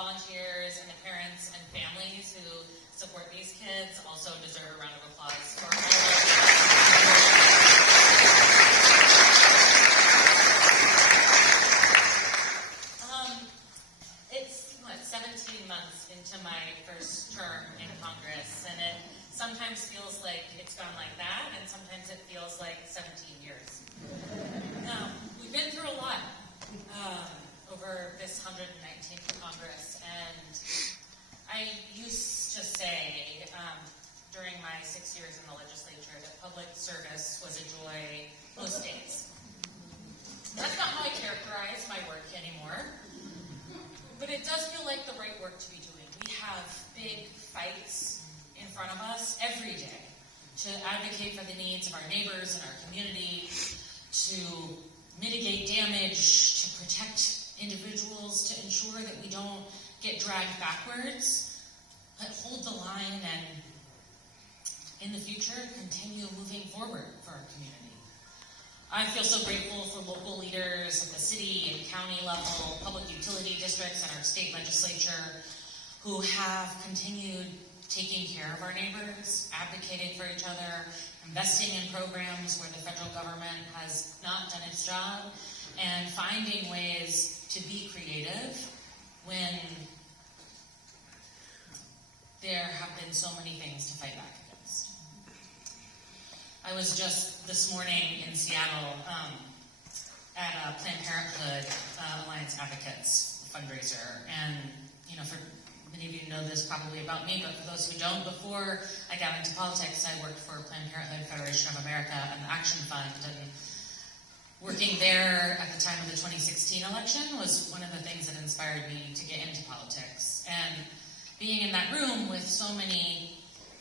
volunteers and the parents and families who support these kids also deserve a round of applause for all It's 17 months into my first term in Congress, and it sometimes feels like it's gone like that, and sometimes it feels like 17 years. We've been through a lot over this 119th Congress, and I used to say during my 6 years in the legislature that public service was a joy most days. That's not how I characterize my work anymore, but it does feel like the right work to be doing. We have big fights in front of us every day to advocate for the needs of our neighbors and our community, to mitigate damage, to protect individuals, to ensure that we don't get dragged backwards, but hold the line and in the future continue moving forward for our community. I feel so grateful for local leaders at the city and county level, public utility districts, and our state legislature who have continued taking care of our neighbors, advocating for each other, investing in programs where the federal government has not done its job, and finding ways to be creative when there have been so many things to fight back against. I was just this morning in Seattle at a Planned Parenthood Alliance Advocates fundraiser, and for many of you know this probably about me, but for those who don't, before I got into politics, I worked for Planned Parenthood Federation of America and the Action Fund, and working there at the time of the 2016 election was one of the things that inspired me to get into politics. And being in that room with so many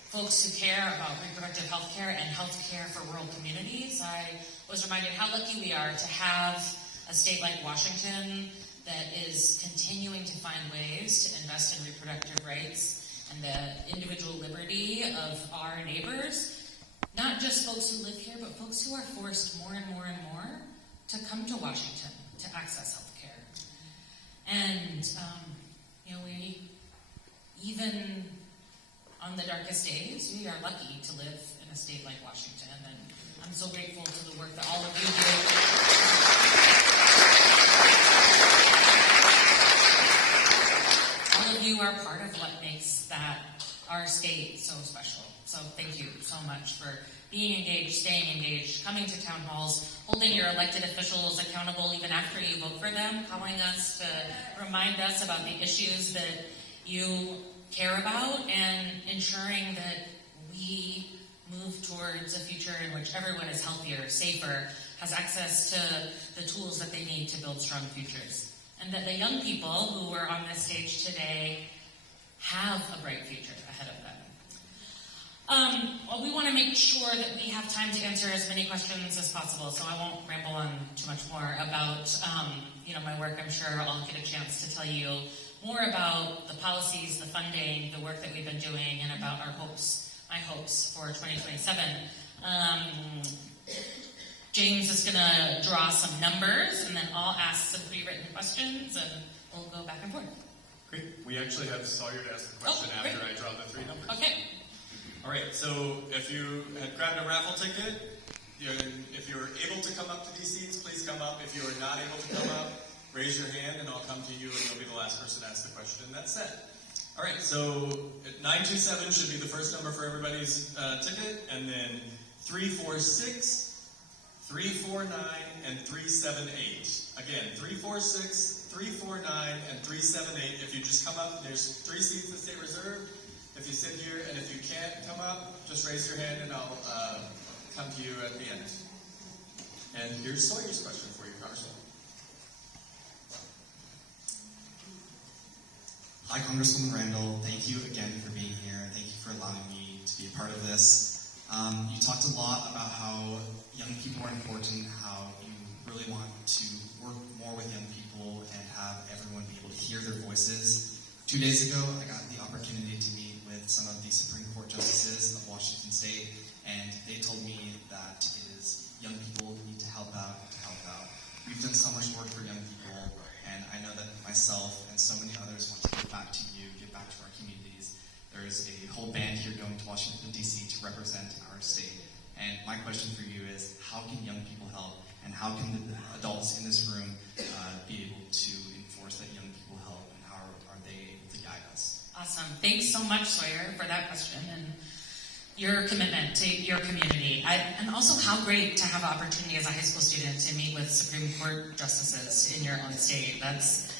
folks who care about reproductive health care and health care for rural communities, I was reminded how lucky we are to have a state like Washington that is continuing to find ways to invest in reproductive rights and the individual liberty of our neighbors, not just folks who live here, but folks who are forced more and more and more to come to Washington to access health care. And, we, even on the darkest days, we are lucky to live in a state like Washington, and I'm so grateful to the work that all of you do. All of you are part of what makes our state so special. So thank you so much for being engaged, staying engaged, coming to town halls, holding your elected officials accountable even after you vote for them, calling us to remind us about the issues that you care about, and ensuring that we move towards a future in which everyone is healthier, safer, has access to the tools that they need to build strong futures. And that the young people who are on this stage today have a bright future ahead of them. We want to make sure that we have time to answer as many questions as possible, so I won't ramble on too much more about my work. I'm sure I'll get a chance to tell you more about the policies, the funding, the work that we've been doing, and about my hopes for 2027. James is going to draw some numbers, and then I'll ask some pre-written questions, and we'll go back and forth. Great. We actually have Sawyer to ask the question after I draw the three numbers. Okay. All right, so if you had grabbed a raffle ticket, if you're able to come up to these seats, please come up. If you are not able to come up, raise your hand and I'll come to you and you'll be the last person to ask the question. That's set. All right, so 927 should be the first number for everybody's ticket, and then 346, 349, and 378. Again, 346, 349, and 378. If you just come up, there's 3 seats that stay reserved. If you sit here, and if you can't come up, just raise your hand and I'll come to you at the end. And here's Sawyer's question for you, Congressman. Hi, Congresswoman Randall. Thank you again for being here. Thank you for allowing me to be a part of this. You talked a lot about how young people are important, how you really want to work more with young people and have everyone be able to hear their voices. 2 days ago, I got the opportunity to meet with some of the Supreme Court justices of Washington State, and they told me that it is young people who need to help out. We've done so much work for young people, and I know that myself and so many others want to give back to you, give back to our communities. There's a whole band here going to Washington, D.C. to represent our state. And my question for you is, how can young people help? And how can the adults in this room be able to enforce that young people help? And how are they able to guide us? Awesome. Thanks so much, Sawyer, for that question and your commitment to your community. And also how great to have an opportunity as a high school student to meet with Supreme Court justices in your own state. That's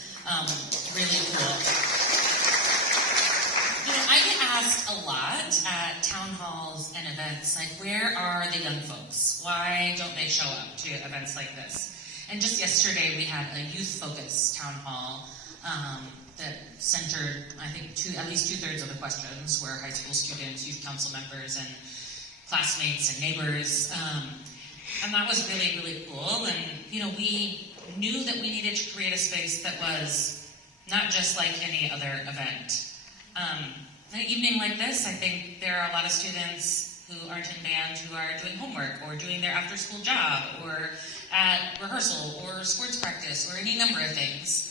really cool. You know, I get asked a lot at town halls and events, like, where are the young folks? Why don't they show up to events like this? And just yesterday, we had a youth-focused town hall that centered, I think, at least 2/3 of the questions were high school students, youth council members, and classmates and neighbors. And that was really, really cool. And, you know, we knew that we needed to create a space that was not just like any other event. An evening like this, I think there are a lot of students who aren't in band who are doing homework or doing their after-school job or at rehearsal or sports practice or any number of things.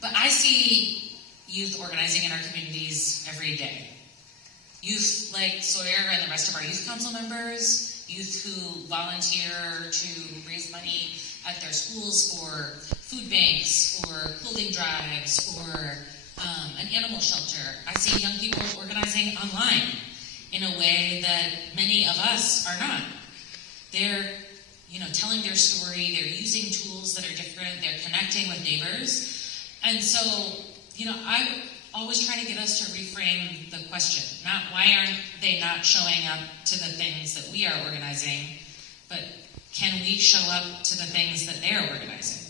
But I see youth organizing in our communities every day. Youth like Sawyer and the rest of our youth council members, youth who volunteer to raise money at their schools for food banks or clothing drives or an animal shelter. I see young people organizing online in a way that many of us are not. They're, you know, telling their story, they're using tools that are different, they're connecting with neighbors. And so, you know, I always try to get us to reframe the question. Not why aren't they not showing up to the things that we are organizing, but can we show up to the things that they're organizing?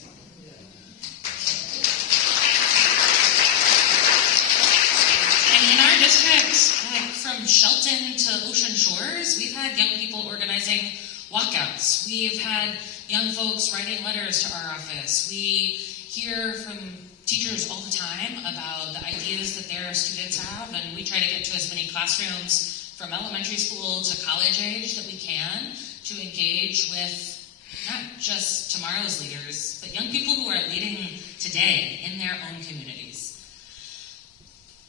And in our district, like from Shelton to Ocean Shores, we've had young people organizing walkouts. We've had young folks writing letters to our office. We hear from teachers all the time about the ideas that their students have, and we try to get to as many classrooms from elementary school to college age that we can to engage with not just tomorrow's leaders, but young people who are leading today in their own communities.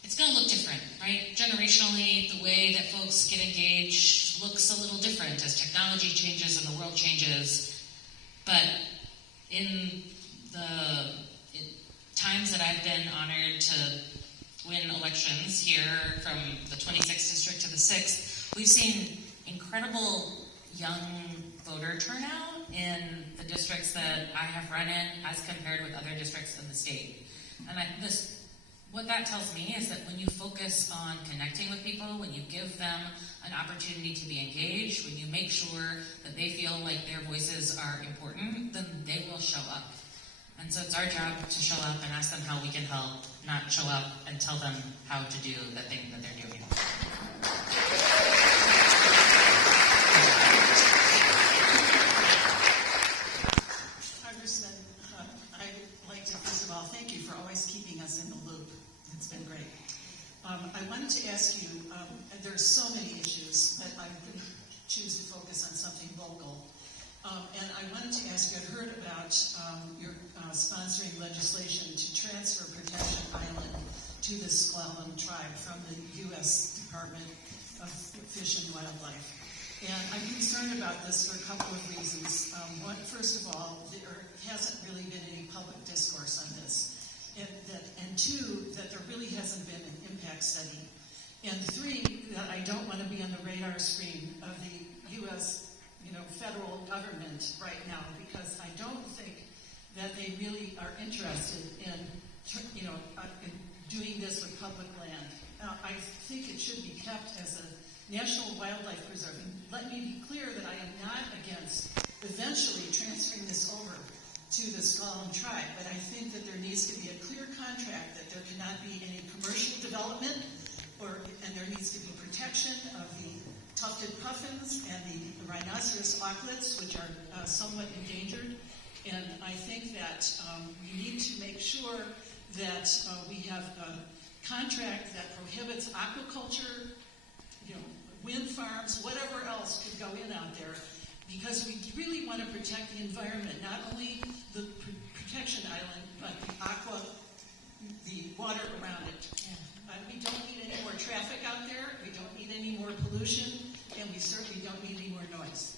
It's going to look different, right? Generationally, the way that folks get engaged looks a little different as technology changes and the world changes. But in the times that I've been honored to win elections here from the 26th district to the 6th, we've seen incredible young voter turnout in the districts that I have run in as compared with other districts in the state. And what that tells me is that when you focus on connecting with people, when you give them an opportunity to be engaged, when you make sure that they feel like their voices are important, then they will show up. And so it's our job to show up and ask them how we can help, not show up and tell them how to do the thing that they're doing. Congressman, I'd like to first of all thank you for always keeping us in the loop. It's been great. I wanted to ask you, and there's so many issues, but I'm going to choose to focus on something local. And I wanted to ask you, I've heard about your sponsoring legislation to transfer Protection Island to the S'Klallam tribe from the U.S. Department of Fish and Wildlife. And I'm concerned about this for a couple of reasons. One, first of all, there hasn't really been any public discourse on this. And two, that there really hasn't been an impact study. And three, that I don't want to be on the radar screen of the U.S. Federal government right now, because I don't think that they really are interested in, in doing this with public land. I think it should be kept as a national wildlife preserve. And let me be clear that I am not against eventually transferring this over to the S'Klallam tribe, but I think that there needs to be a clear contract that there cannot be any commercial development, and there needs to be protection of the tufted puffins and the rhinoceros auklets, which are somewhat endangered. And I think that we need to make sure that we have a contract that prohibits aquaculture, wind farms, whatever else could go in out there, because we really want to protect the environment, not only the protection island, but the water around it. We don't need any more traffic out there, we don't need any more pollution, and we certainly don't need any more noise.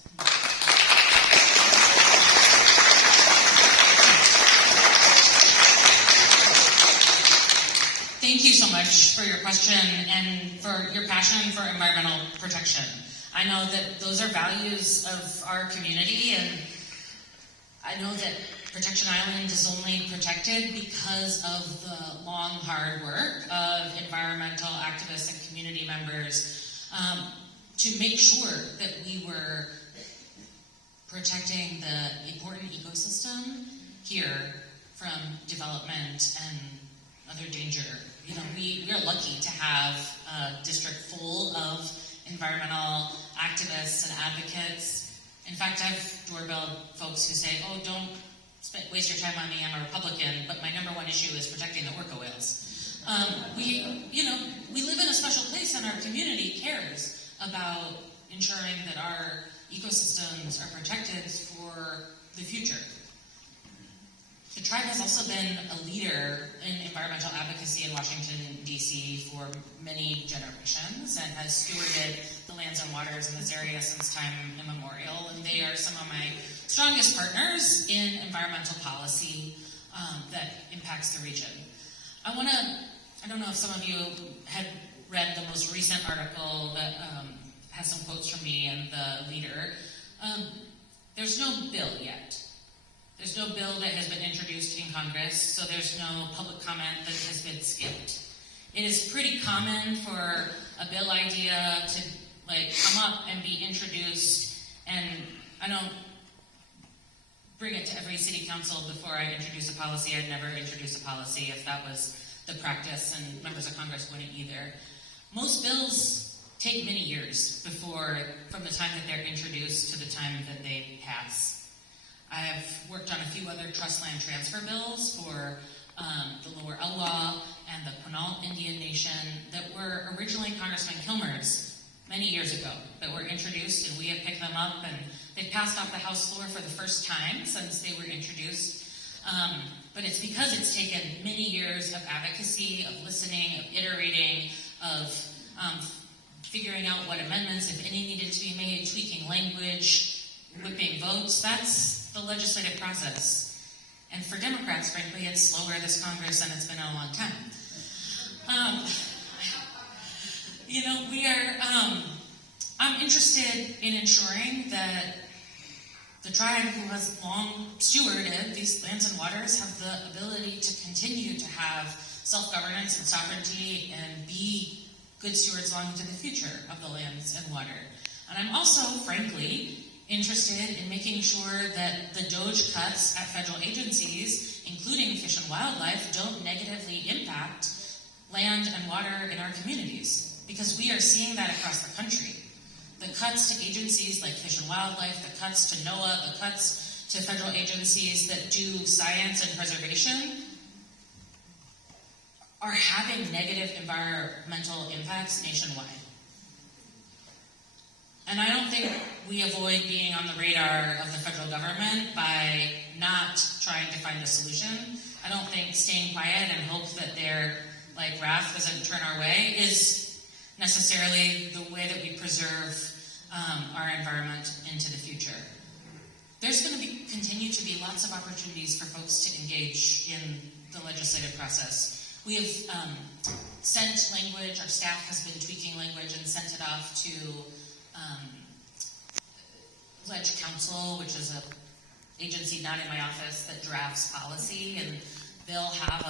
Thank you so much for your question and for your passion for environmental protection. I know that those are values of our community, and I know that Protection Island is only protected because of the long, hard work of environmental activists and community members to make sure that we were protecting the important ecosystem here from development and other danger. You know, we're lucky to have a district full of environmental activists and advocates. In fact, I've doorbelled folks who say, oh, don't waste your time on me, I'm a Republican, but my number one issue is protecting the orca whales. We live in a special place, and our community cares about ensuring that our ecosystems are protected for the future. The tribe has also been a leader in environmental advocacy in Washington, D.C. for many generations and has stewarded the lands and waters in this area since time immemorial. And they are some of my strongest partners in environmental policy that impacts the region. I don't know if some of you had read the most recent article that has some quotes from me and the leader. There's no bill yet. There's no bill that has been introduced in Congress, so there's no public comment that has been skipped. It is pretty common for a bill idea to come up and be introduced, and I don't bring it to every city council before I introduce a policy. I'd never introduce a policy if that was the practice, and members of Congress wouldn't either. Most bills take many years from the time that they're introduced to the time that they pass. I have worked on a few other trust land transfer bills for the Lower Elwha and the Quinault Indian Nation that were originally Congressman Kilmer's many years ago, that were introduced, and we have picked them up, and they've passed off the House floor for the first time since they were introduced. But it's because it's taken many years of advocacy, of listening, of iterating, of figuring out what amendments, if any, needed to be made, tweaking language, whipping votes. That's the legislative process. And for Democrats, frankly, it's slower this Congress than it's been in a long time. I'm interested in ensuring that the tribe, who has long stewarded these lands and waters, have the ability to continue to have self-governance and sovereignty and be good stewards long into the future of the lands and water. And I'm also, frankly, interested in making sure that the DOGE cuts at federal agencies, including Fish and Wildlife, don't negatively impact land and water in our communities, because we are seeing that across the country. The cuts to agencies like Fish and Wildlife, the cuts to NOAA, the cuts to federal agencies that do science and preservation are having negative environmental impacts nationwide. And I don't think we avoid being on the radar of the federal government by not trying to find a solution. I don't think staying quiet and hope that their wrath doesn't turn our way is necessarily the way that we preserve our environment into the future. There's going to continue to be lots of opportunities for folks to engage in the legislative process. We have sent language, our staff has been tweaking language and sent it off to Ledge Council, which is an agency not in my office that drafts policy, and they'll have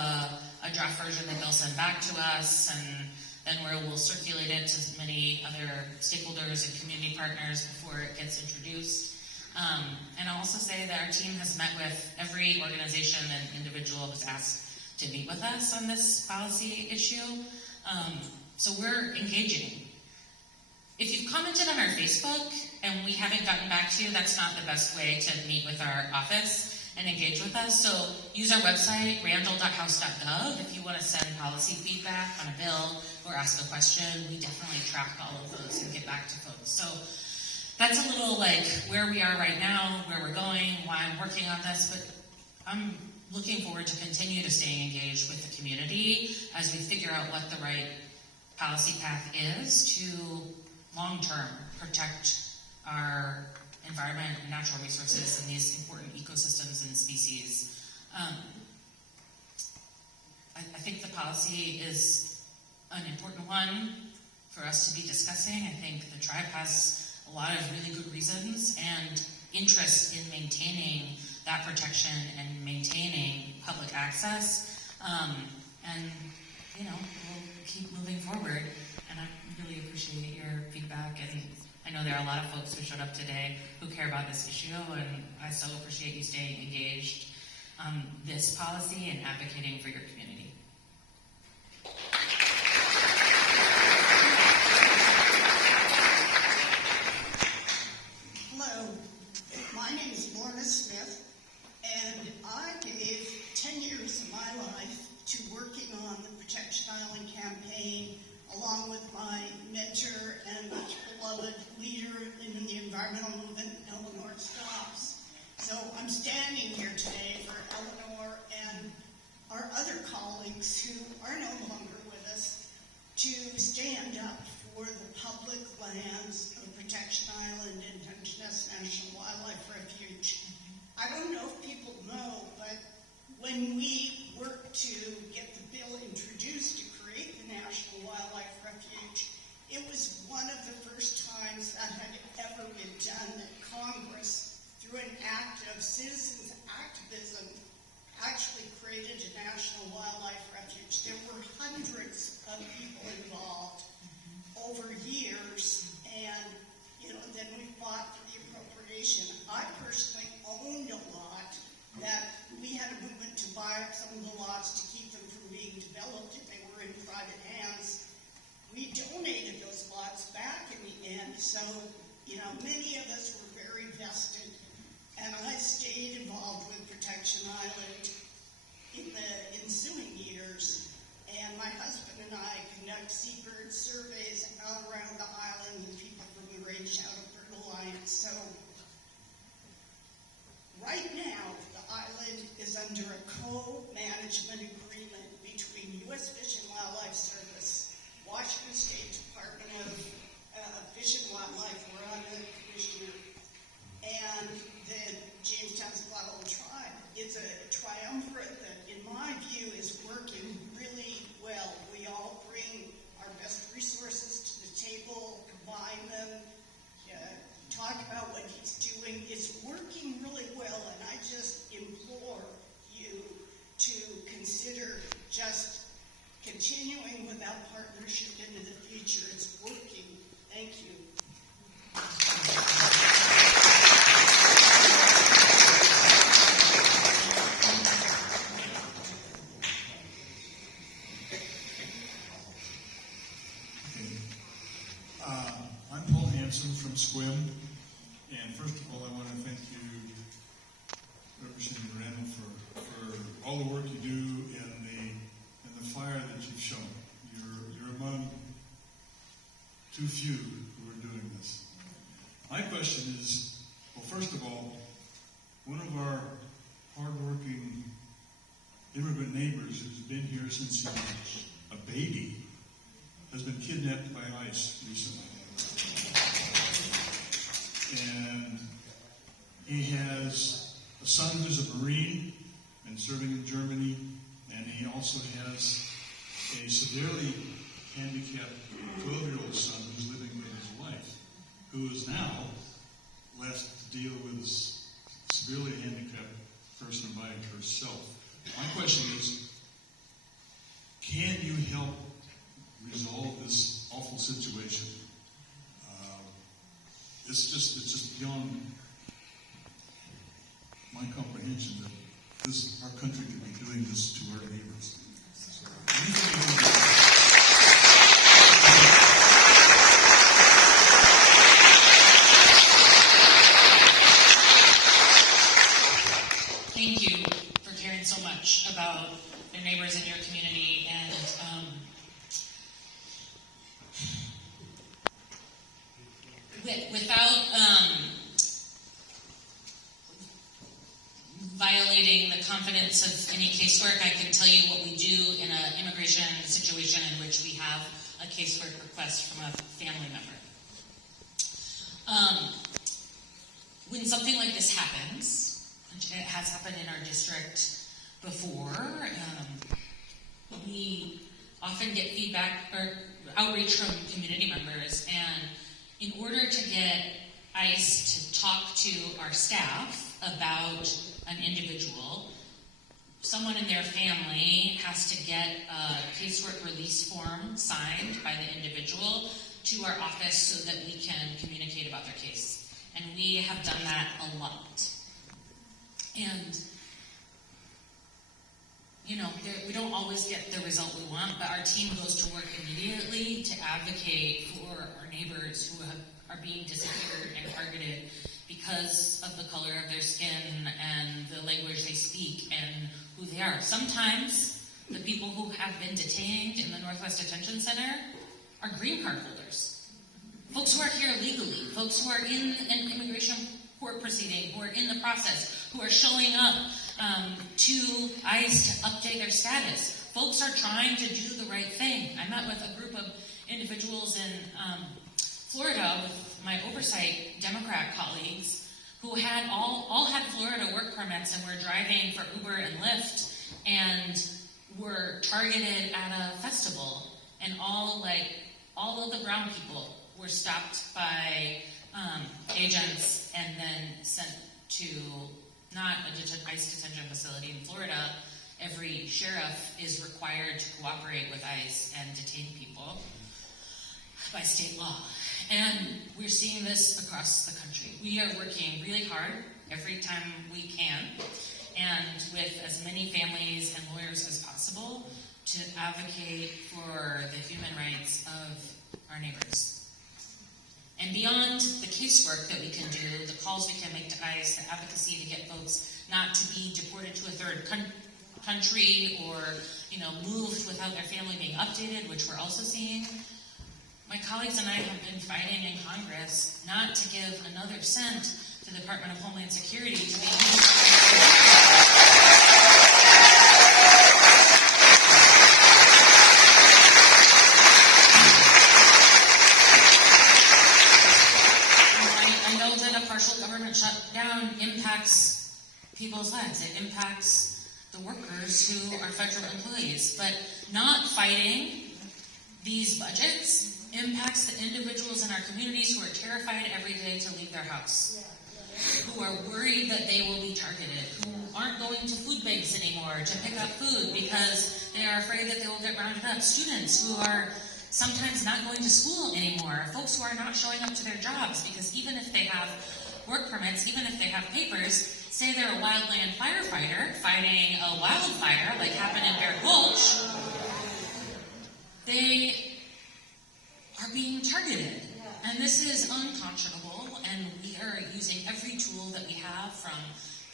a draft version that they'll send back to us, and then we'll circulate it to many other stakeholders and community partners before it gets introduced. And I'll also say that our team has met with every organization and individual who's asked to meet with us on this policy issue. So we're engaging. If you've commented on our Facebook and we haven't gotten back to you, that's not the best way to meet with our office and engage with us. So use our website, randall.house.gov, if you want to send policy feedback on a bill or ask a question. We definitely track all of those and get back to folks. So that's a little where we are right now, where we're going, why I'm working on this, but I'm looking forward to continue to stay engaged with the community as we figure out what the right policy path is to long-term protect our environment and natural resources and these important ecosystems and species. I think the policy is an important one for us to be discussing. I think the tribe has a lot of really good reasons and interest in maintaining that protection and maintaining public access. And, you know, we'll keep moving forward. And I really appreciate your feedback. And I know there are a lot of folks who showed up today who care about this issue, and I so appreciate you staying engaged on this policy and advocating for your community. Hello, my name is Lorna Smith, and I gave 10 years of my life to working on the Protection Island campaign, along with my mentor and much beloved leader in the environmental movement, Eleanor Stobbs. So I'm standing here today for Eleanor and our other colleagues who are no longer with us to stand up for the public lands of Protection Island and Dungeness National Wildlife Refuge. I don't know if people know, but when we worked to get the bill introduced to create the National Wildlife Refuge, it was one of the first times that had ever been done that Congress, through an act of citizens activism, actually created a National Wildlife Refuge. There were hundreds of people involved over years, and then we fought for the appropriation. I personally owned a lot that we had a movement to buy up some of the lots to keep them from being developed if they were in private hands. We donated those lots back in the end, so many of us were very vested, and I stayed involved with Protection Island in the ensuing years. And my husband and I conduct seabird surveys out around the island with people from the Range Out of Bird Alliance. So right now, the island is under a co-management agreement between U.S. Fish and Wildlife Service, Washington State Department of Fish and Wildlife, where I'm the commissioner, and the Jamestown Squattle Tribe. It's a triumvirate that, in my view, is working really well. We all bring our best resources to the table, combine them, talk about what he's doing. It's working really well, and I just implore you to consider just continuing with that partnership into the future. It's working. Thank you. I'm Paul Hansen from SQUIM, and first of all, I want to thank you, Representative Randall, for all the work you do and the fire that you've shown. You're among too few who are doing this. My question is, well, first of all, one of our hardworking immigrant neighbors who's been here since he was a baby has been kidnapped by ICE recently. And he has a son who's a Marine and serving in Germany, and he also has a severely handicapped 12-year-old son who's living with his wife, who is now left to deal with this severely handicapped person by herself. My question is, can you help resolve this awful situation? It's just beyond my comprehension that our country could be doing this to our neighbors. So, anything you can do. Thank you for caring so much about your neighbors in your community, and without violating the confidence of any casework, I can tell you what we do in an immigration situation in which we have a casework request from a family member. When something like this happens, it has happened in our district before, we often get feedback or outreach from community members, and in order to get ICE to talk to our staff about an individual, someone in their family has to get a casework release form signed by the individual to our office so that we can communicate about their case. And we have done that a lot. And we don't always get the result we want, but our team goes to work immediately to advocate for our neighbors who are being disappeared and targeted because of the color of their skin and the language they speak and who they are. Sometimes the people who have been detained in the Northwest Detention Center are green card holders. Folks who are here legally, folks who are in an immigration court proceeding, who are in the process, who are showing up to ICE to update their status. Folks are trying to do the right thing. I met with a group of individuals in Florida with my oversight Democrat colleagues who had all had Florida work permits and were driving for Uber and Lyft and were targeted at a festival, and all of the brown people were stopped by agents and then sent to not a ICE detention facility in Florida. Every sheriff is required to cooperate with ICE and detain people by state law. And we're seeing this across the country. We are working really hard every time we can, and with as many families and lawyers as possible, to advocate for the human rights of our neighbors. And beyond the casework that we can do, the calls we can make to ICE, the advocacy to get folks not to be deported to a third country or, moved without their family being updated, which we're also seeing. My colleagues and I have been fighting in Congress not to give another cent to the Department of Homeland Security to be I know that a partial government shutdown impacts people's lives. It impacts the workers who are federal employees. But not fighting these budgets impacts the individuals in our communities who are terrified every day to leave their house, who are worried that they will be targeted, who aren't going to food banks anymore to pick up food because they are afraid that they will get rounded up, students who are sometimes not going to school anymore, folks who are not showing up to their jobs because even if they have work permits, even if they have papers, say they're a wildland firefighter fighting a wildfire like happened in Bear Gulch, they are being targeted. And this is unconscionable, and we are using every tool that we have, from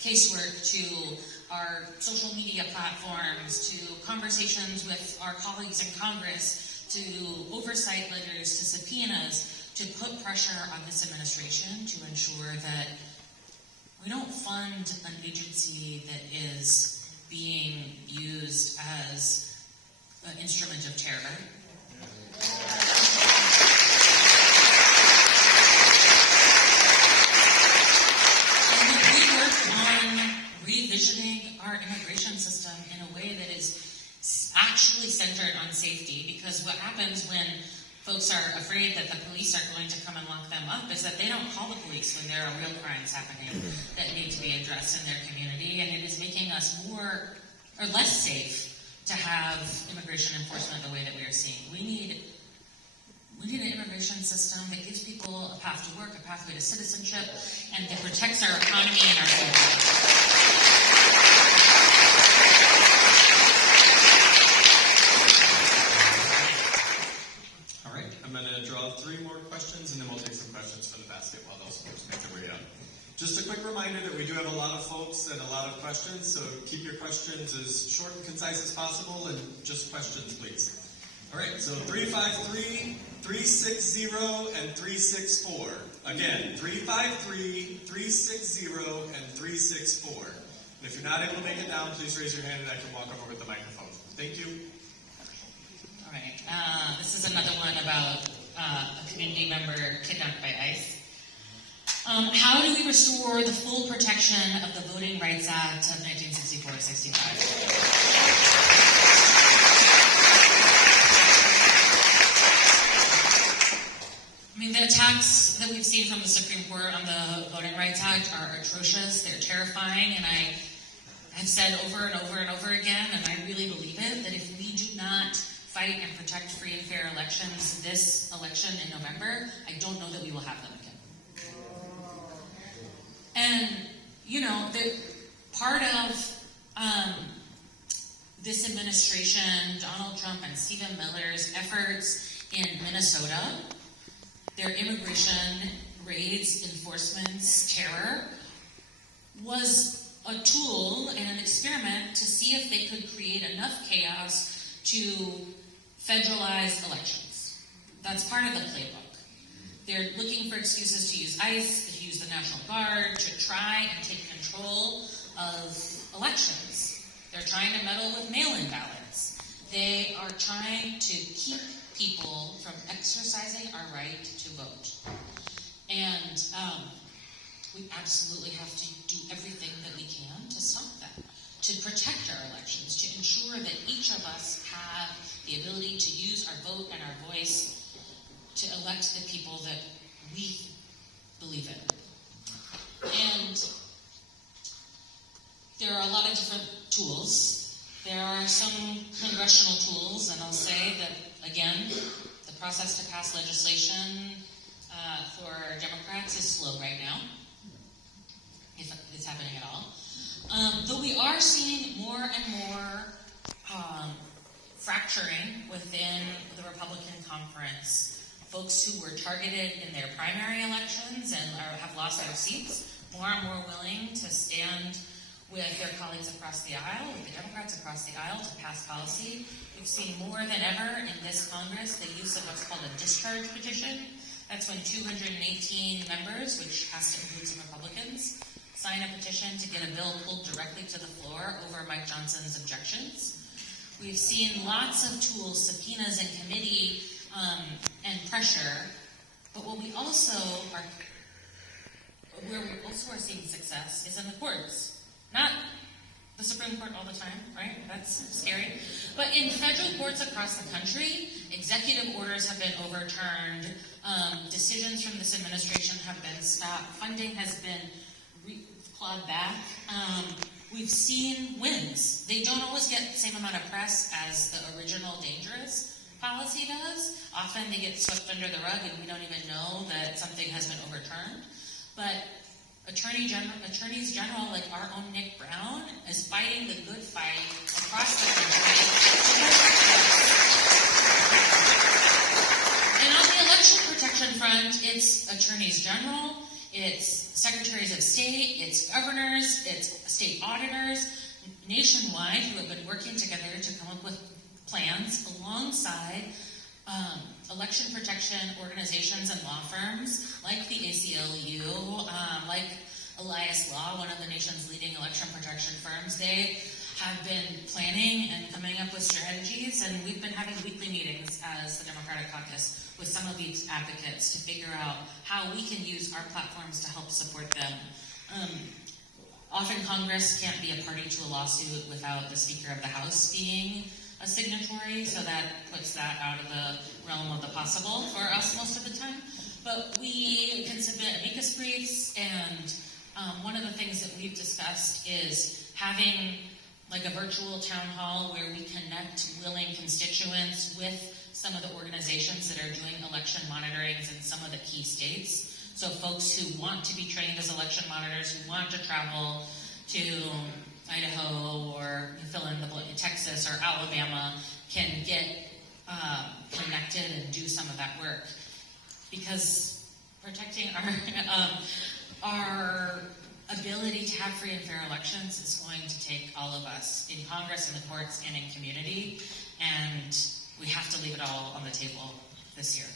casework to our social media platforms to conversations with our colleagues in Congress to oversight letters to subpoenas to put pressure on this administration to ensure that we don't fund an agency that is being used as an instrument of terror. And we work on revisiting our immigration system in a way that is actually centered on safety, because what happens when folks are afraid that the police are going to come and lock them up is that they don't call the police when there are real crimes happening that need to be addressed in their community, and it is making us more or less safe to have immigration enforcement the way that we are seeing. We need an immigration system that gives people a path to work, a pathway to citizenship, and that protects our economy and our community. All right, I'm going to draw 3 more questions, and then we'll take some questions from the basket while those folks make their way up. Just a quick reminder that we do have a lot of folks and a lot of questions, so keep your questions as short and concise as possible, and just questions, please. All right, so 353, 360, and 364. Again, 353, 360, and 364. And if you're not able to make it down, please raise your hand and I can walk over with the microphone. Thank you. All restore the full protection of the Voting Rights Act of 1964-65. I mean, the attacks that we've seen from the Supreme Court on the Voting Rights Act are atrocious, they're terrifying, and I have said over and over and over again, and I really believe it, that if we do not fight and protect free and fair elections this election in November, I don't know that we will have them again. And, you know, part of this administration, Donald Trump and Stephen Miller's efforts in Minnesota, their immigration raids, enforcements, terror, was a tool and an experiment to see if they could create enough chaos to federalize elections. That's part of the playbook. They're looking for excuses to use ICE, to use the National Guard, to try and take control of elections. They're trying to meddle with mail-in ballots. They are trying to keep people from exercising our right to vote. And we absolutely have to do everything that we can to stop that, to protect our elections, to ensure that each of us have the ability to use our vote and our voice to elect the people that we believe in. And there are a lot of different tools. There are some congressional tools, and I'll say that, again, the process to pass legislation for Democrats is slow right now, if it's happening at all. Though we are seeing more and more fracturing within the Republican conference. Folks who were targeted in their primary elections and have lost their seats, more and more willing to stand with their colleagues across the aisle, with the Democrats across the aisle to pass policy. We've seen more than ever in this Congress the use of what's called a discharge petition. That's when 218 members, which has to include some Republicans, sign a petition to get a bill pulled directly to the floor over Mike Johnson's objections. We've seen lots of tools, subpoenas in committee, and pressure, but where we also are seeing success is in the courts. Not the Supreme Court all the time, right? That's scary. But in federal courts across the country, executive orders have been overturned, decisions from this administration have been stopped, funding has been clawed back. We've seen wins. They don't always get the same amount of press as the original dangerous policy does. Often they get swept under the rug and we don't even know that something has been overturned. But attorneys general like our own Nick Brown is fighting the good fight across the country to protect us. And on the election protection front, it's attorneys general, it's secretaries of state, it's governors, it's state auditors nationwide who have been working together to come up with plans alongside election protection organizations and law firms like the ACLU, like Elias Law, one of the nation's leading election protection firms. They have been planning and coming up with strategies, and we've been having weekly meetings as the Democratic Caucus with some of these advocates to figure out how we can use our platforms to help support them. Often Congress can't be a party to a lawsuit without the Speaker of the House being a signatory, so that puts that out of the realm of the possible for us most of the time. But we can submit amicus briefs, and one of the things that we've discussed is having like a virtual town hall where we connect willing constituents with some of the organizations that are doing election monitorings in some of the key states. So folks who want to be trained as election monitors, who want to travel to Idaho or fill in the blank, Texas or Alabama, can get connected and do some of that work. Because protecting our ability to have free and fair elections is going to take all of us in Congress, in the courts, and in community, and we have to leave it all on the table this year.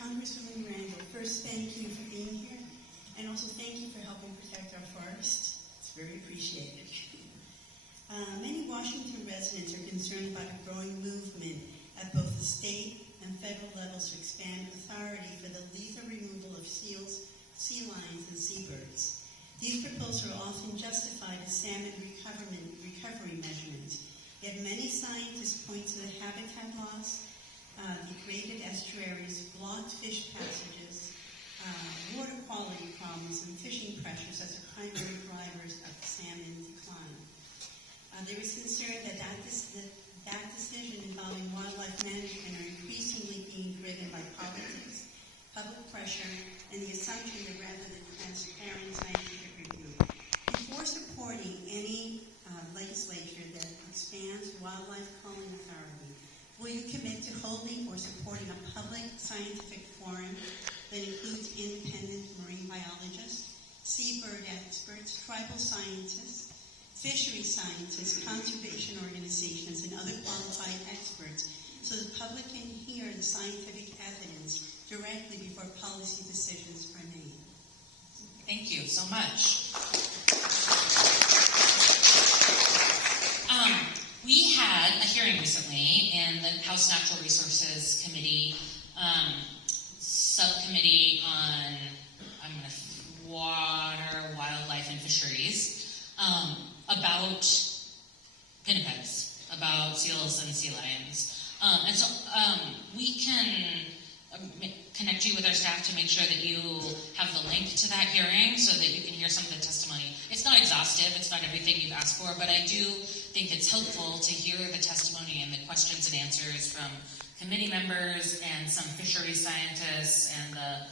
Congresswoman Randall, first, thank you for being here. And also thank you for helping protect our forest. It's very appreciated. Many Washington residents are concerned about a growing movement at both the state and federal levels to expand authority for the lethal removal of seals, sea lions, and seabirds. These proposals are often justified as salmon recovery measurements. Yet many scientists point to the habitat loss, degraded estuaries, blocked fish passages, water quality problems, and fishing pressures as the primary drivers of salmon decline. There is concern that decision involving wildlife management are increasingly being driven by politics, public pressure, and the assumption that rather than transparent scientific review. Before supporting any legislature that expands wildlife culling authority, will you commit to holding or supporting a public scientific forum that includes independent marine biologists, seabird experts, tribal scientists, fishery scientists, conservation organizations, and other qualified experts so the public can hear the scientific evidence directly before policy decisions are made? Thank you so much. We had a hearing recently in the House Natural Resources Committee subcommittee on water, wildlife, and fisheries about pinnipeds, about seals and sea lions. And so we can connect you with our staff to make sure that you have the link to that hearing so that you can hear some of the testimony. It's not exhaustive, it's not everything you've asked for, but I do think it's helpful to hear the testimony and the questions and answers from committee members and some fisheries scientists and the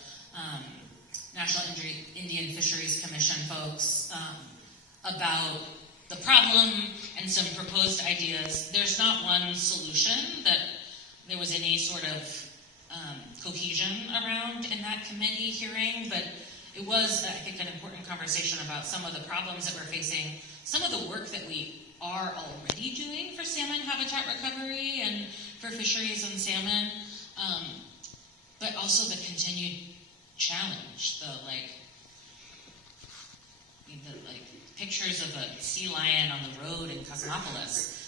National Indian Fisheries Commission folks about the problem and some proposed ideas. There's not one solution that there was any sort of cohesion around in that committee hearing, but it was, I think, an important conversation about some of the problems that we're facing, some of the work that we are already doing for salmon habitat recovery and for fisheries and salmon, but also the continued challenge, the pictures of a sea lion on the road in Cosmopolis.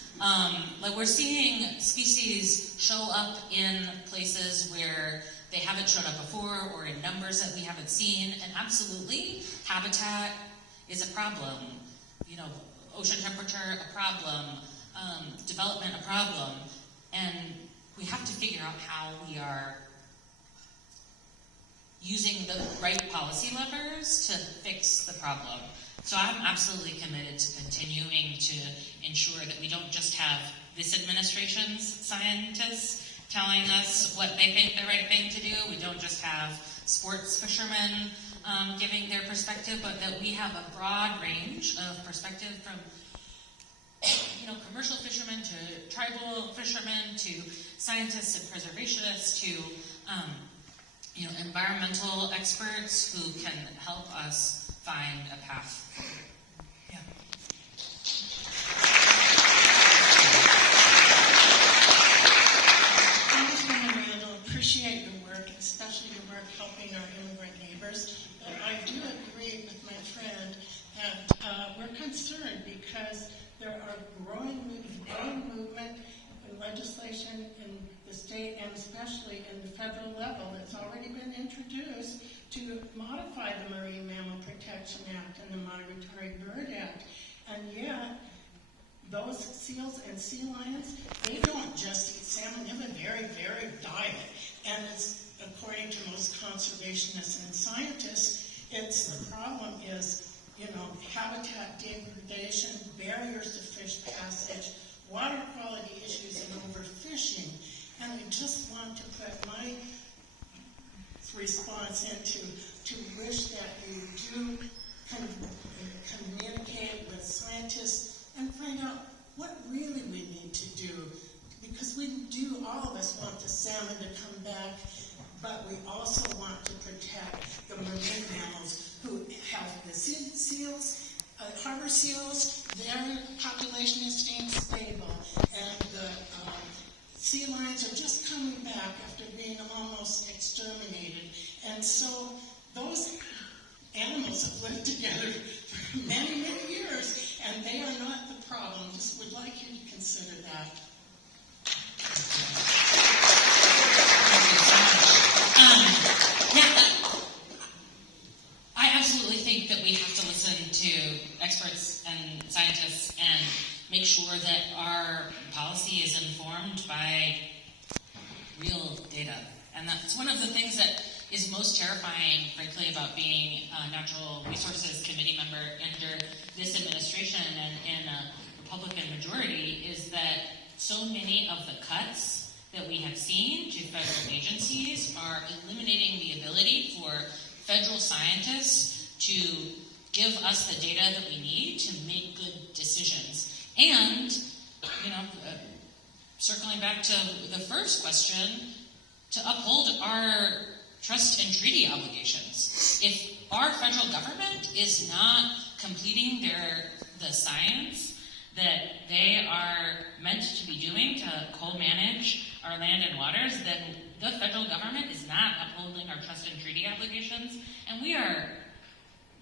We're seeing species show up in places where they haven't showed up before or in numbers that we haven't seen, and absolutely, habitat is a problem. Ocean temperature, a problem, development, a problem, and we have to figure out how we are using the right policy levers to fix the problem. So I'm absolutely committed to continuing to ensure that we don't just have this administration's scientists telling us what they think the right thing to do. We don't just have sports fishermen giving their perspective, but that we have a broad range of perspective from commercial fishermen to tribal fishermen to scientists and preservationists to environmental experts who can help us find a path. Yeah. Congresswoman Randall, appreciate your work, especially your work helping our immigrant neighbors. But I do agree with my friend that we're concerned because there are growing movement in legislation in the state and especially in the federal level that's already been introduced to modify the Marine Mammal Protection Act and the Migratory Bird Act. And yet, those seals and sea lions, they don't just eat salmon, they have a very varied diet. And it's, according to most conservationists and scientists, the problem is, habitat degradation, barriers to fish passage, water quality issues, and overfishing. And I just want to put my response into to wish that you do communicate with scientists and find out what really we need to do. Because all of us want the salmon to come back, but we also want to protect the marine mammals who have the seals, harbor seals, their population is staying stable, and the sea lions are just coming back after being almost exterminated. And so those animals have lived together for many, many years, and they are not the problem. Just would like you to consider that. I absolutely think that we have to listen to experts and scientists and make sure that our policy is informed by real data. And that's one of the things that is most terrifying, frankly, about being a Natural Resources Committee member under this administration and in a Republican majority is that so many of the cuts that we have seen to federal agencies are eliminating the ability for federal scientists to give us the data that we need to make good decisions. And, circling back to the first question, to uphold our trust and treaty obligations. If our federal government is not completing the science that they are meant to be doing to co-manage our land and waters, then the federal government is not upholding our trust and treaty obligations, and we are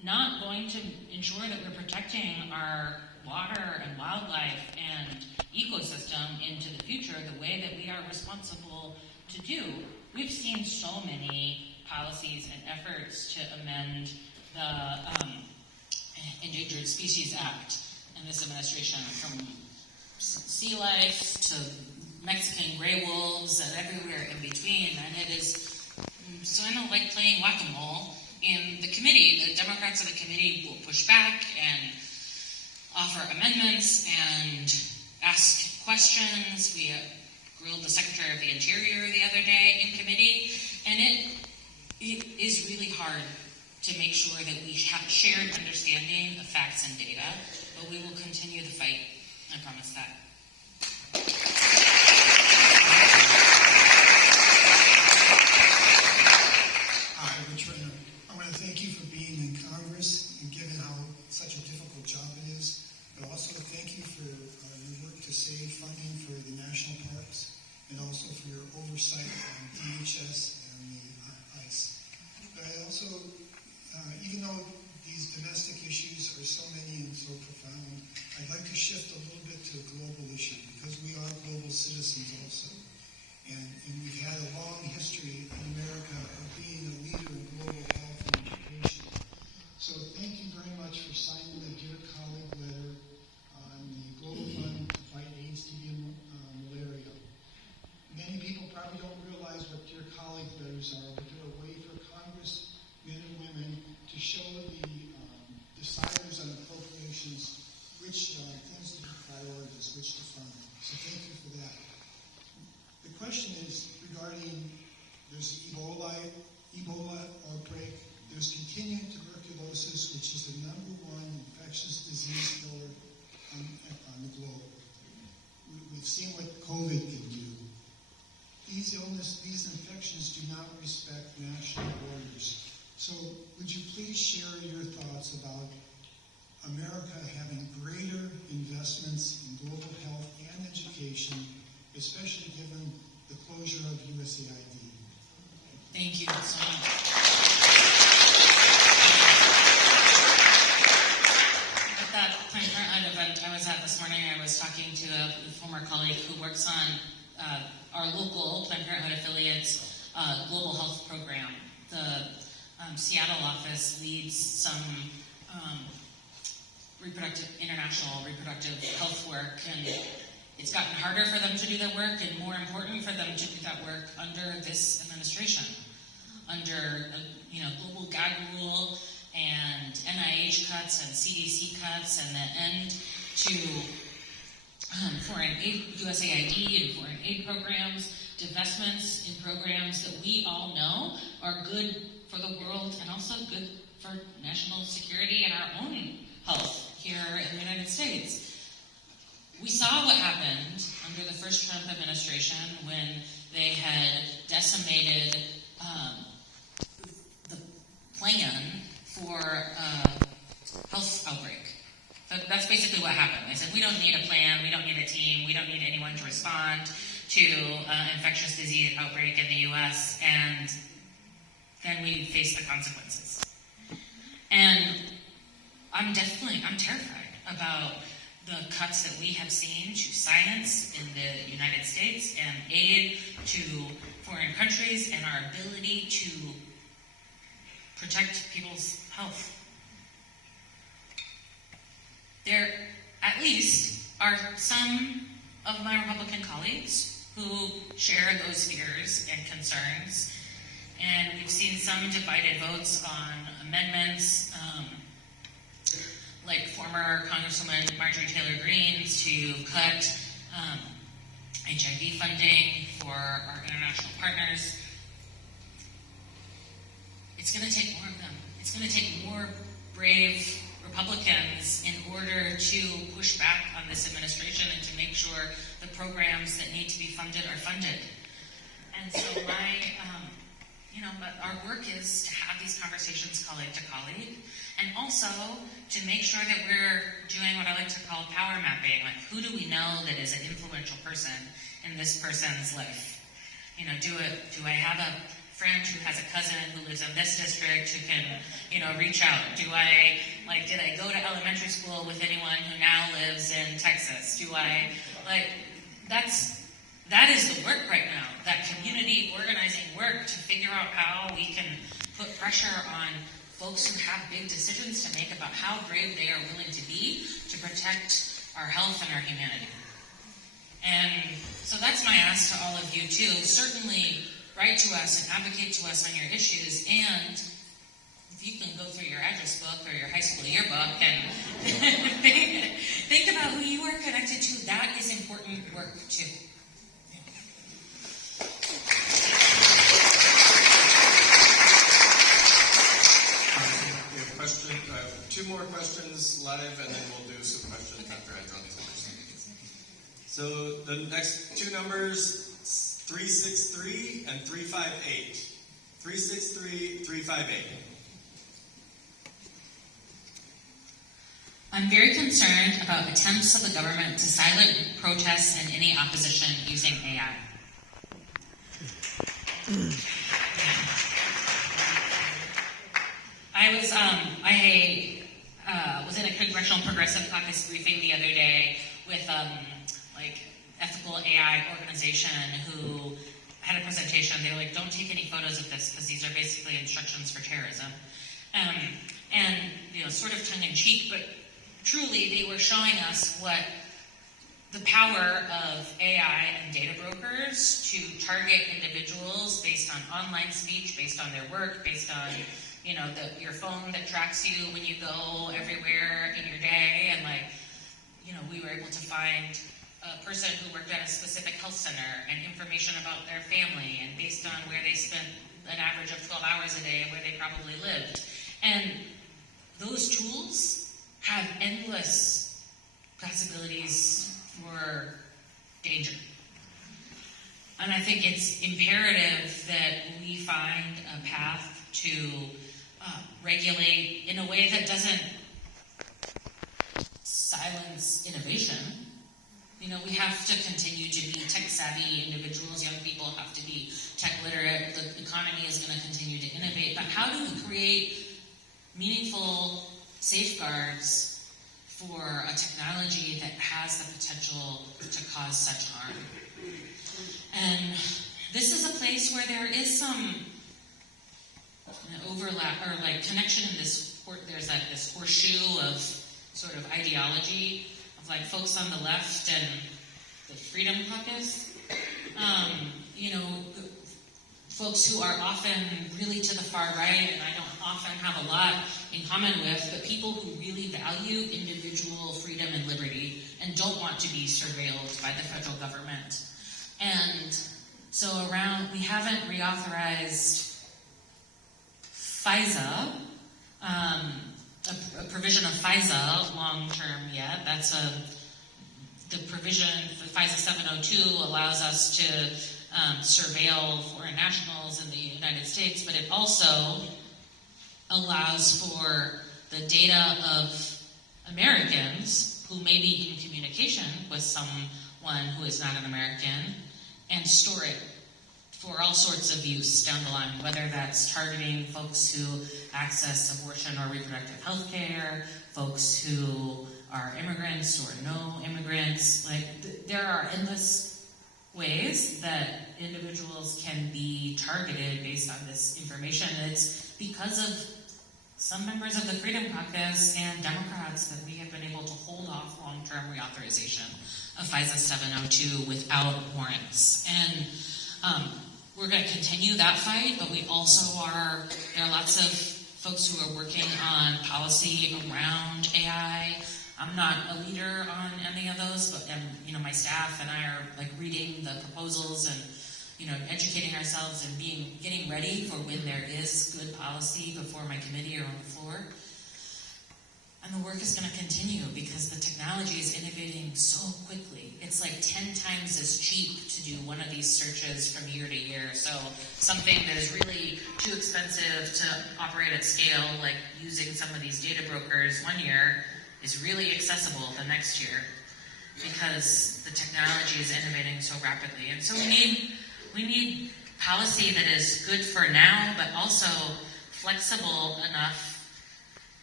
not going to ensure that we're protecting our water and wildlife and ecosystem into the future the way that we are responsible to do. We've seen so many policies and efforts to amend the Endangered Species Act in this administration, from sea life to Mexican gray wolves and everywhere in between, and it is kind of like playing whack-a-mole. In the committee, the Democrats in the committee will push back and offer amendments and ask questions. We grilled the Secretary of the Interior the other day in committee, and it is really hard to make sure that we have shared understanding of facts and data, but we will continue the fight, I promise that. Hi, Rich Renner. I want to thank you for being in Congress and given how such a difficult job it is, but also thank you for your work to save funding for the national parks and also for your oversight on DHS and the ICE. But I also, even though these domestic issues are so many and so profound, I'd like to shift a little bit to a global issue because we are global citizens also. And we've had a long history in America of being a leader in global health and education. So thank you very much for signing the Dear Colleague letter on the Global Fund to fight AIDS, TB, and malaria. Many people probably don't realize what Dear Colleague letters are, but they're a way for Congress, men and women, to show the deciders on appropriations which things to be priorities, which to fund. So thank you for that. The question is regarding, there's Ebola outbreak, there's continuing tuberculosis, which is the #1 infectious disease killer on the globe. We've seen what COVID can do. These infections do not respect national borders. So would you please share your thoughts about America having greater investments in global health and education, especially given the closure of USAID? Thank you so much. At that Planned Parenthood event I was at this morning, I was talking to a former colleague who works on our local Planned Parenthood affiliates global health program. The Seattle office leads some international reproductive health work, and it's gotten harder for them to do that work and more important for them to do that work under this administration, under global gag rule and NIH cuts and CDC cuts and the end to foreign aid, USAID and foreign aid programs, divestments in programs that we all know are good for the world and also good for national security and our own health here in the United States. We saw what happened under the first Trump administration when they had decimated the plan for a health outbreak. That's basically what happened. They said, we don't need a plan, we don't need a team, we don't need anyone to respond to infectious disease outbreak in the U.S., and then we face the consequences. And I'm terrified about the cuts that we have seen to science in the United States and aid to foreign countries and our ability to protect people's health. There, at least, are some of my Republican colleagues who share those fears and concerns, and we've seen some divided votes on amendments, like former Congresswoman Marjorie Taylor Greene to cut HIV funding for our international partners. It's going to take more of them. It's going to take more brave Republicans in order to push back on this administration and to make sure the programs that need to be funded are funded. And so but our work is to have these conversations colleague to colleague, and also to make sure that we're doing what I like to call power mapping. Like, who do we know that is an influential person in this person's life? Do I have a friend who has a cousin who lives in this district who can, reach out? Did I go to elementary school with anyone who now lives in Texas? That is the work right now, that community organizing work to figure out how we can put pressure on folks who have big decisions to make about how brave they are willing to be to protect our health and our humanity. And so that's my ask to all of you too. Certainly write to us and advocate to us on your issues, and if you can go through your address book or your high school yearbook and think about who you are connected to, that is important work too. Two more questions live, and then we'll do some questions after I draw these numbers. So the next two numbers, 363 and 358. 363, 358. I'm very concerned about attempts of the government to silence protests and any opposition using AI. I was in a Congressional Progressive Caucus briefing the other day with ethical AI organization who had a presentation. They were like, don't take any photos of this because these are basically instructions for terrorism. Sort of tongue-in-cheek, but truly they were showing us what the power of AI and data brokers to target individuals based on online speech, based on their work, based on your phone that tracks you when you go everywhere in your day. And we were able to find a person who worked at a specific health center and information about their family, and based on where they spent an average of 12 hours a day, where they probably lived. And those tools have endless possibilities for danger. And I think it's imperative that we find a path to regulate in a way that doesn't silence innovation. We have to continue to be tech-savvy individuals. Young people have to be tech-literate. The economy is going to continue to innovate. But how do we create meaningful safeguards for a technology that has the potential to cause such harm? And this is a place where there is some overlap or connection in this. There's this horseshoe of sort of ideology of folks on the left and the Freedom Caucus. Folks who are often really to the far right, and I don't often have a lot in common with, but people who really value individual freedom and liberty and don't want to be surveilled by the federal government. And so we haven't reauthorized FISA, a provision of FISA long-term yet. That's the provision, FISA 702 allows us to surveil foreign nationals in the United States, but it also allows for the data of Americans who may be in communication with someone who is not an American and store it for all sorts of use down the line, whether that's targeting folks who access abortion or reproductive health care, folks who are immigrants or no immigrants. Like, there are endless ways that individuals can be targeted based on this information. It's because of some members of the Freedom Caucus and Democrats that we have been able to hold off long-term reauthorization of FISA 702 without warrants. And we're going to continue that fight, but we also there are lots of folks who are working on policy around AI. I'm not a leader on any of those, but my staff and I are like reading the proposals and educating ourselves and getting ready for when there is good policy before my committee or on the floor. And the work is going to continue because the technology is innovating so quickly. It's like 10 times as cheap to do one of these searches from year to year. So something that is really too expensive to operate at scale, like using some of these data brokers one year, is really accessible the next year because the technology is innovating so rapidly. And so we need policy that is good for now, but also flexible enough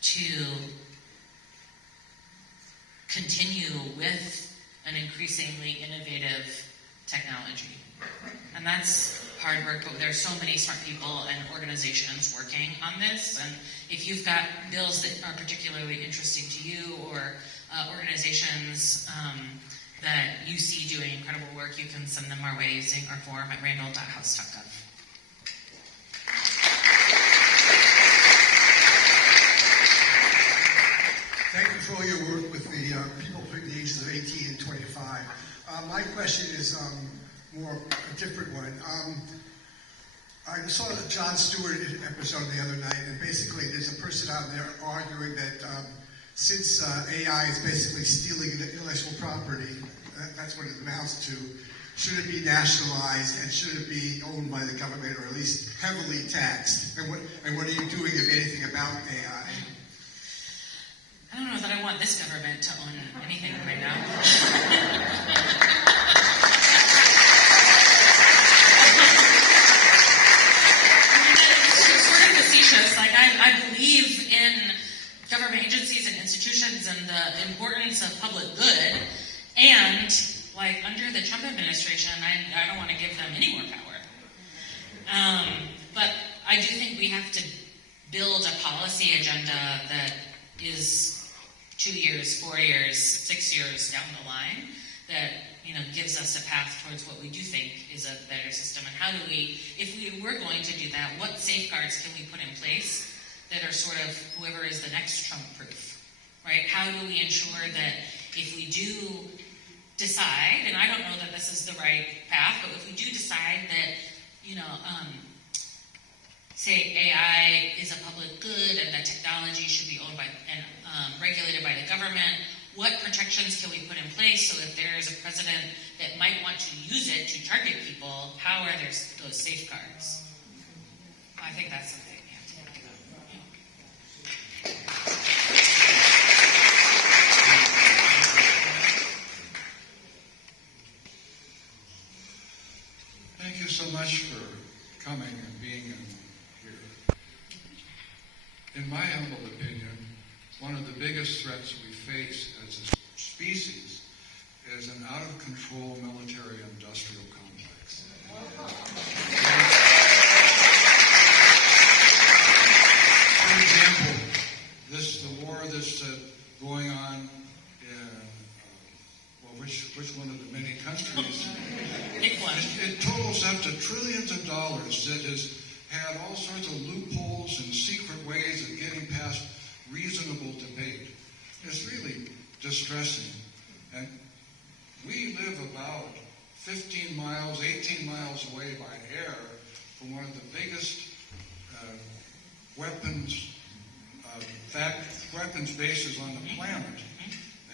to continue with an increasingly innovative technology. And that's hard work, but there's so many smart people and organizations working on this. And if you've got bills that are particularly interesting to you or organizations that you see doing incredible work, you can send them our way using our form at randall.house.gov. Thank you for all your work with the people between the ages of 18 and 25. My question is more a different one. I saw the Jon Stewart episode the other night, and basically there's a person out there arguing that since AI is basically stealing intellectual property, that's what it amounts to, should it be nationalized and should it be owned by the government or at least heavily taxed? And what are you doing, if anything, about AI? I don't know that I want this government to own anything right now. It's sort of facetious. Like, I believe in government agencies and institutions and the importance of public good. And, like, under the Trump administration, I don't want to give them any more power. But I do think we have to build a policy agenda that is 2 years, 4 years, 6 years down the line that gives us a path towards what we do think is a better system. And how do we, if we were going to do that, what safeguards can we put in place that are sort of whoever is the next Trump-proof, right? How do we ensure that if we do decide, and I don't know that this is the right path, but if we do decide that, say AI is a public good and that technology should be owned by and regulated by the government, what protections can we put in place so if there is a president that might want to use it to target people, how are there those safeguards? I think that's something we have to think about. Thank you so much for coming and being here. In my humble opinion, one of the biggest threats we face as a species is an out-of-control military-industrial complex. For example, the war that's going on in, which one of the many countries? It totals up to trillions of dollars that has had all sorts of loopholes and secret ways of getting past reasonable debate. It's really distressing. And we live about 15 miles, 18 miles away by air from one of the biggest weapons bases on the planet.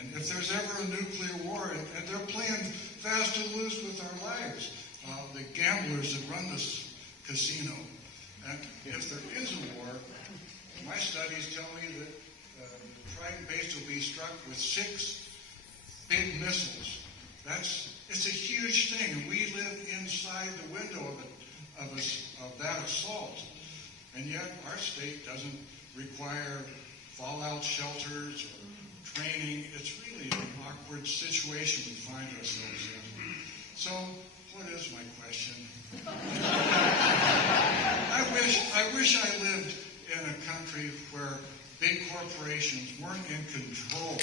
And if there's ever a nuclear war, and they're playing fast and loose with our lives, the gamblers that run this casino. And if there is a war, my studies tell me that the Trident base will be struck with 6 big missiles. It's a huge thing, and we live inside the window of that assault. And yet our state doesn't require fallout shelters or training. It's really an awkward situation we find ourselves in. So, what is my question? I wish I lived in a country where big corporations weren't in control.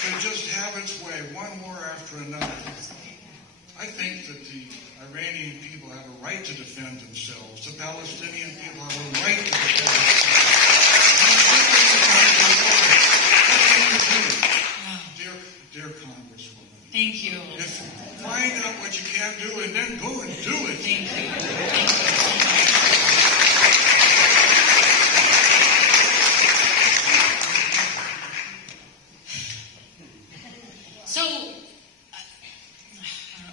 Could just have its way, one war after another. I think that the Iranian people have a right to defend themselves. The Palestinian people have a right to defend themselves. Dear Congresswoman. Thank you. Find out what you can't do and then go and do it. Thank you. Thank you. So,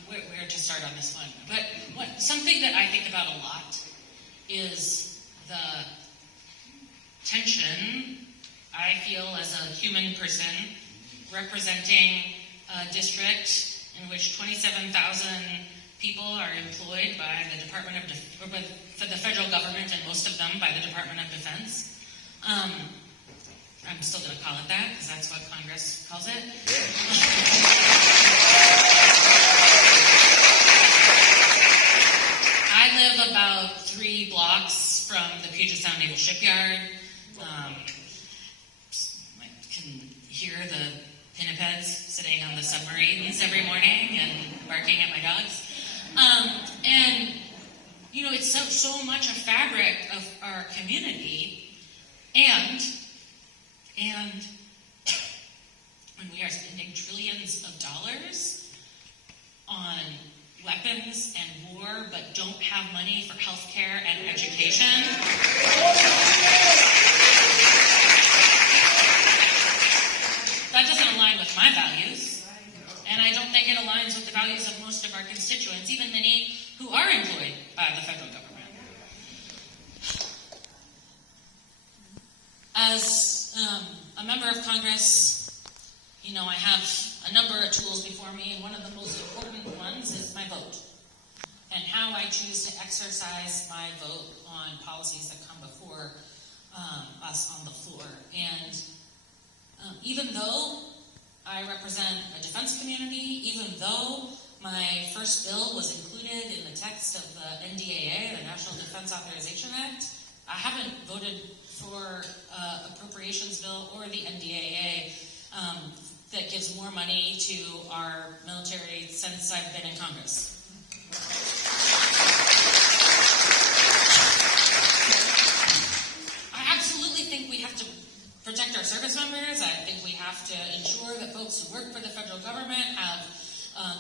where to start on this one? But something that I think about a lot is the tension I feel as a human person representing a district in which 27,000 people are employed by the Department of for the federal government, and most of them by the Department of Defense. I'm still going to call it that because that's what Congress calls it. I live about 3 blocks from the Puget Sound Naval Shipyard. I can hear the pinnipeds sitting on the submarines every morning and barking at my dogs. And, you know, it's so much a fabric of our community. And when we are spending trillions of dollars on weapons and war, but don't have money for health care and education, that doesn't align with my values. And I don't think it aligns with the values of most of our constituents, even many who are employed by the federal government. As a member of Congress, you know, I have a number of tools before me, and one of the most important ones is my vote, and how I choose to exercise my vote on policies that come before us on the floor. And even though I represent a defense community, even though my first bill was included in the text of the NDAA, the National Defense Authorization Act, I haven't voted for appropriations bill or the NDAA that gives more money to our military since I've been in Congress. I absolutely think we have to protect our service members. I think we have to ensure that folks who work for the federal government have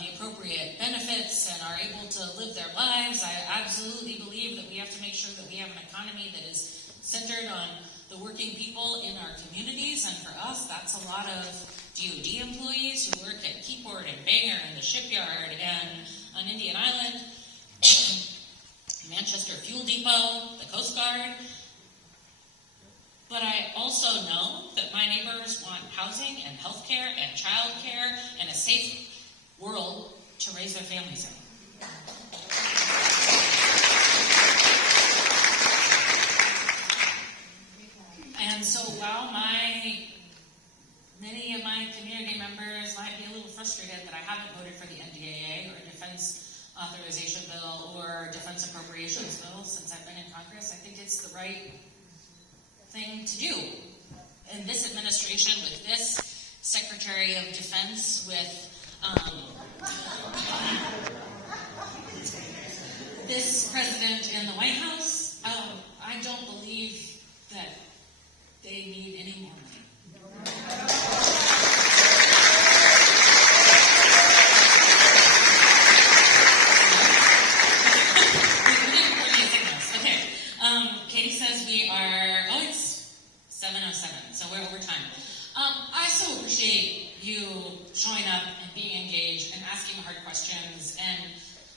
the appropriate benefits and are able to live their lives. I absolutely believe that we have to make sure that we have an economy that is centered on the working people in our communities, and for us, that's a lot of DoD employees who work at Keyport and Bangor and the shipyard and on Indian Island, Manchester Fuel Depot, the Coast Guard. But I also know that my neighbors want housing and health care and child care and a safe world to raise their families in. And so while many of my community members might be a little frustrated that I haven't voted for the NDAA or a defense authorization bill or defense appropriations bill since I've been in Congress, I think it's the right thing to do. And this administration, with this Secretary of Defense, with this president in the White House, I don't believe that they need any more money. Okay. Katie says we are, it's 7:07, so we're over time. I so appreciate you showing up and being engaged and asking hard questions and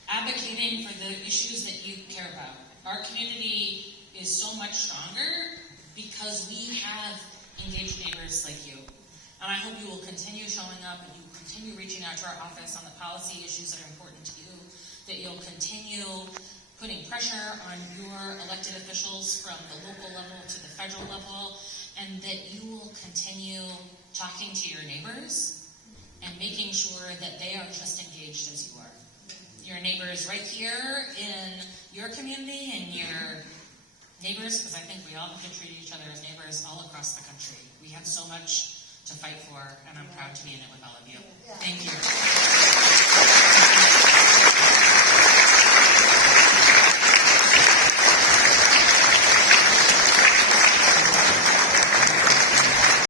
advocating for the issues that you care about. Our community is so much stronger because we have engaged neighbors like you. And I hope you will continue showing up and you will continue reaching out to our office on the policy issues that are important to you, that you'll continue putting pressure on your elected officials from the local level to the federal level, and that you will continue talking to your neighbors and making sure that they are just engaged as you are. Your neighbors right here in your community and your neighbors, because I think we all have to treat each other as neighbors all across the country. We have so much to fight for, and I'm proud to be in it with all of you. Thank you.